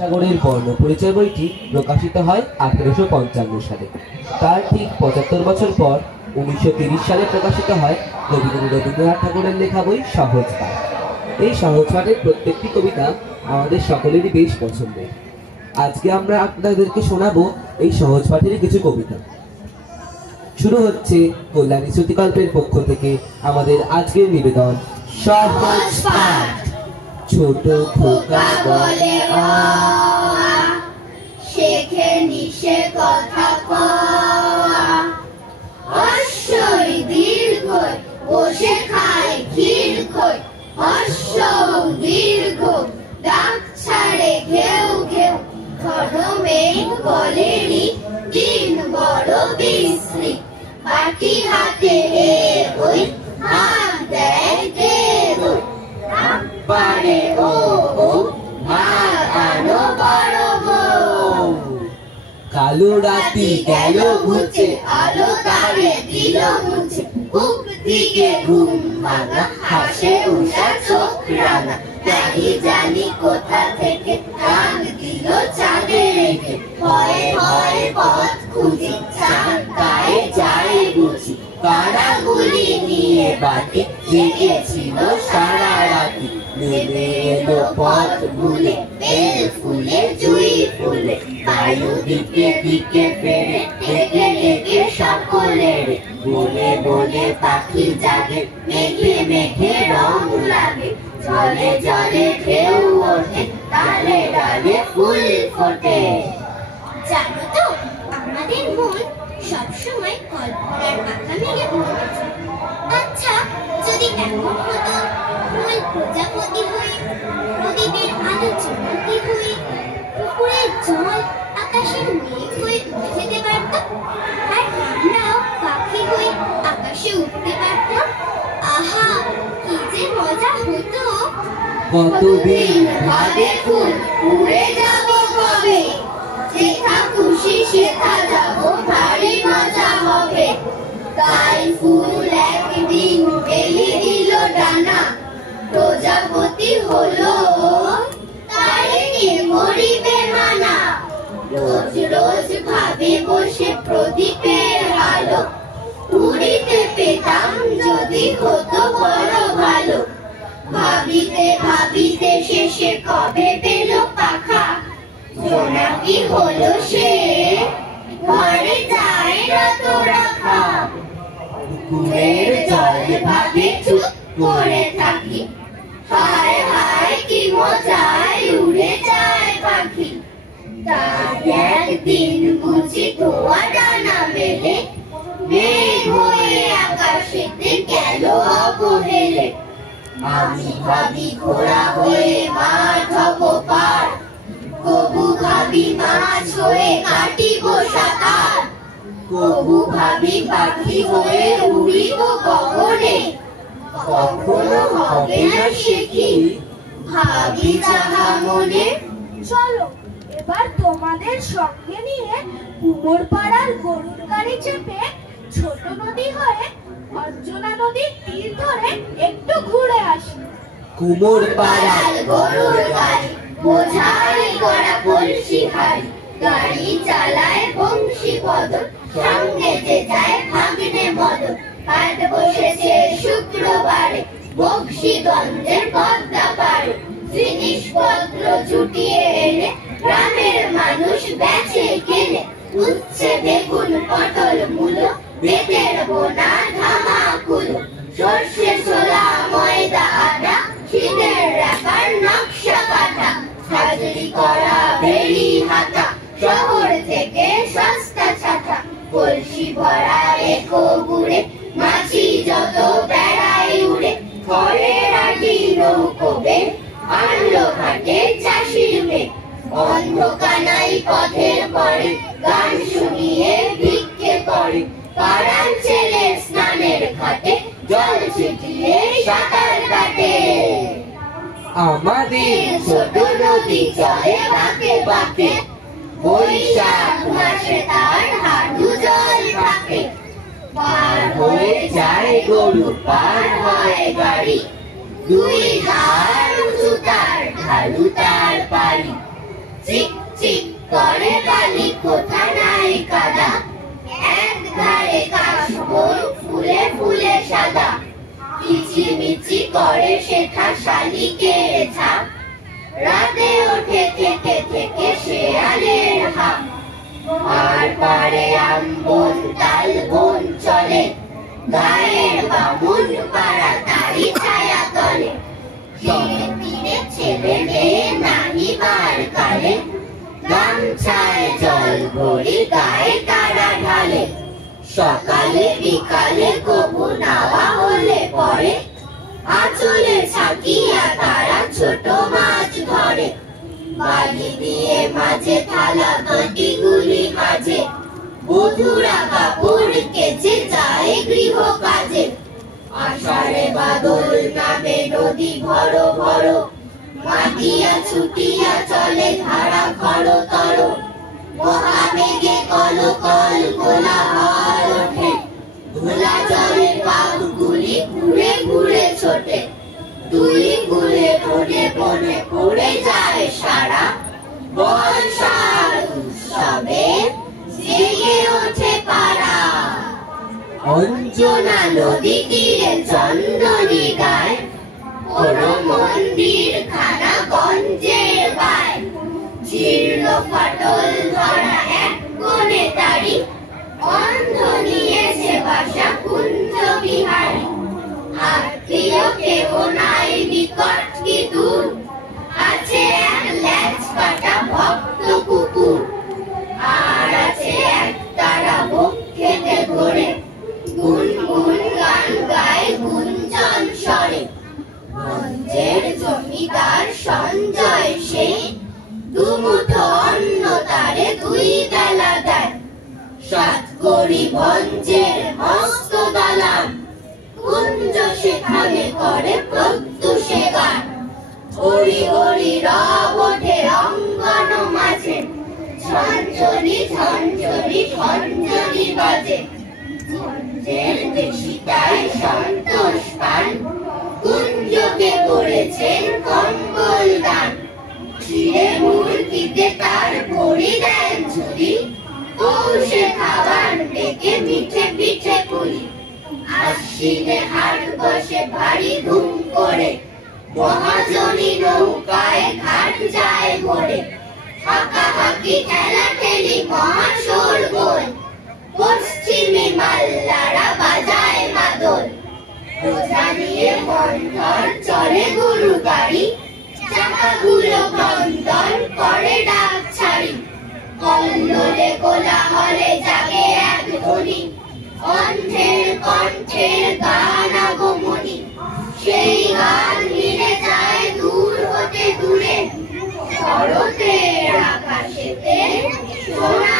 সাগরের বর্ণ পরিচয় বইটি প্রকাশিত হয় 1855 সালে। তার ঠিক 75 বছর পর 1930 সালে প্রকাশিত হয় কবিগুরু রবীন্দ্রনাথ ঠাকুরের লেখা বই সহজ পাঠ। এই সহজ পাঠের প্রত্যেকটি কবিতা আমাদের সকলেরই বেশ পছন্দের। আজকে আমরা আপনাদেরকে শোনাবো এই সহজ পাঠেরই কিছু কবিতা। শুরু হচ্ছে কল্যাণী শ্রুতিকল্পের পক্ষ থেকে আমাদের আজকের নিবেদন সহজ পাঠ। ছোট খোকা বলে আ, শেখে নিশে কথা কওয়া, হর্ষই দীর্ঘই বসে খায় ক্ষীর খই, হর্ষ দীর্ঘ ডাক ছাড়ে ঘেউ ঘেউ, ঘন মেঘ বলেরি দিন বড় বিশ্রী, বাটি হাতে হে ওই হাত দেয় দে দই, পারে ও ও ভাত আনো বড় বউ। কালো রাতি গেল ঘুচে, আলো তারে দিল মুছে, বুক দিকে ঘুম ভাঙা, হাসে উষা চোখ রাঙা, তাই জানি কোথা থেকে টান দিল চাঁদে রেখে, ভয়ে ভয়ে পথ খুঁজি চাঁদ গায়ে যায় বুঝি, কারাগুলি নিয়ে বাটি জেগেছিল সারা রাতি, নেমে এলো পথ ভুলে বেল ফুলে জুই ফুলে, বায়ু দিকে দিকে ফেরে ডেকে ডেকে সকলের, বলে বলে পাখি জাগে, মেঘে মেঘে রং লাগে, জলে জলে ঢেউ ওঠে, ডালে ডালে ফুল ফোটে। জানো তো আমাদের মন সবসময় কল্পনার মাথা মেলে উঠেছে। আচ্ছা যদি এমন হতো ফুল প্রজাপতি হয়ে, নদীদের আলো চুমকি হয়ে, পুকুরের জল আকাশের মেঘ হয়ে উঠে যেতে পারত, আর আমরাও পাখি হয়ে আকাশে উঠতে পারতাম, আহা কি যে মজা হতো। কতদিন ভাবে ফুল উড়ে যাব কবে, যেথা খুশি সেথা যাব, ভারী মজা হবে। তাই ফুল একদিন মেলে দিল ডানা, প্রজাপতি হলো তাই কে মরিবে মানা। রোজ রোজ ভাবে বসে প্রদীপের আলো, উড়িতে পেতাম যদি হতো বড় ভালো। ভাবিতে ভাবিতে শেষে কবে পেল পাখা, জোনাকি হলো সে ঘরে যায় রাত রাখা। পুকুরের জল ভাবে চুপ করে থাকি, হায় হায় কি মজায় উড়ে যায় পাখি। তাই একদিন বুঝি ধোয়া ডানা মেলে, মেঘ হয়ে আকাশেতে গেল অবহেলে। আমি ভাবি ঘোড়া হয়ে মাঠ হব পার, কবু ভাবি মাছ হয়ে কাটিব সাঁতার, কবু ভাবি পাখি হয়ে উড়িব গগনে। কখনো হবে না সে কি ভাবি যাহা মনে। চলো এবার তোমাদের সঙ্গে নিয়ে কুমোরপাড়ার গরুর গাড়ি চেপে ছোট নদী হয়ে অঞ্জনা নদীর তীর ধরে একটু ঘুরে আসি। কুমোরপাড়ার গরুর গাড়ি বোঝাই করা কলসি হাড়ি, গাড়ি চালায় বংশী বদন, সঙ্গে যে যায় ভাগ্নে মদন। হাট বসেছে শুক্রবারে বংশীগঞ্জের পদ্মা পাড়ে, জিনিসপত্র জুটিয়ে এনে গ্রামের মানুষ বেচে কেনে। উচ্ছে বেগুন পটল মূলো, বেতের বোনা ধামাকুলো, সর্ষে ছোলা ময়দা আটা, শীতের রাখার নকশা কাটা, হাজরি করা বেরি হাতা, শহর থেকে সস্তা ছাতা। কলসি ভরা একো গুড়ে মাছি যত বেড়ায় উড়ে, খড়ের আটি নৌকোবে আনলো ঘাটে চাষির মেয়ে। অন্ধকানাই পথের পরে গান শুনিয়ে ভিক্ষে করে, পাড়ার ছেলে স্নানের ঘাটে জল ছিটিয়ে সাঁতার কাটে। আমাদের ছোট নদী চলে বাঁকে বাঁকে, বৈশাখ মাসে তার হাঁটু জল থাকে। পার হয়ে যায় গরু পার হয় গাড়ি, দুই ধার উঁচু তার ঢালু তার বাড়ি। চিক চিক করে বালি, কোথা নাই কাদা, এক ধারে কাশবন ফুলে ফুলে সাদা, কিচিমিচি করে শেখা শালিকের ঝাঁক, রাতে ওঠে থেকে থেকে শেয়ালের হাঁক। আর পারে আম বন তাল বন চলে, গায়ের বামুন পাড়া তারি ছায়া তলে, তীরে তীরে ছেলে মেয়ে নাহিবার কালে, গামছায় জল ভরি গায়ে তারা ঢালে, সকালে বিকালে কবু নাওয়া হলে পরে, আঁচলে ছাকিয়া তারা ছোট মাছ ধরে, বালি দিয়ে মাঝে থালা বাটিগুলি মাঝে, বধুরা কাপড় কেচে যায় গৃহ কাজে। আষাঢ়ে বাদল নামে নদী ভর ভর, মাতিয়া ছুটিয়া চলে ধারা খরতর, মহামেঘে কলকল কোলাহল ওঠে, ধুলা জলের পাকগুলি ঘুরে ঘুরে ছোটে, দুই কুলে বনে বনে পড়ে যায় সারা, বর্ষার উৎসবে জেগে ওঠে পাড়া। অঞ্জনা নদী তীরে চন্দনী গায়, কোন মন্দির খানা গঞ্জের গায়, জীর্ণ ফাটল ধরা এক কোণে দাঁড়ি, অন্ধ নিয়েছে বাসা কুঞ্জ বিহারী। আত্মীয় কেহ নাই নিকট কি দূর, আছে এক ল্যাজ কাটা ভক্ত কুকুর, আর আছে এক তারা ভোগ খেতে ঘোরে, গুনগুন গান গায় গুঞ্জন স্বরে। গঞ্জের জমিদার সঞ্জয় সেই, দুমুঠো অন্ন তারে দুই বেলা দেয়, সাত কড়ি ভঞ্জের মস্ত দালান, কুঞ্জ সেখানে করে প্রত্যুষে গান। হরি হরি রব ওঠে অঙ্গন মাঝে, ঝঞ্ঝনি ঝঞ্ঝনি ঝঞ্ঝনি বাজে, ঝঞ্ঝের দেশিটাই সন্তোষ পান, কুঞ্জকে করেছেন কম্বল দান। চিড়ে মুরগিতে তার ভরি দেন ঝুলি, পৌষে খাবার ডেকে মিঠে পিঠে পুলি। আশ্বিনে হাট বসে ভারী ধুম করে, মহাজনী নৌকায় ঘাট যায় ভরে, হাঁকাহাঁকি ঠেলা ঠেলি মহা শোরগোল, পশ্চিমী মাল্লারা বাজায় মাদল। বোঝা নিয়ে মন্থর চলে গরু গাড়ি, চাকাগুলো বন্দর করে ডাক ছাড়ি, কল্লোলে কোলাহলে জাগে এক ধ্বনি, অন্ধের কণ্ঠের গান আগমনী। সেই গান মিলে যায় দূর হতে দূরে, শরতের আকাশেতে সোনা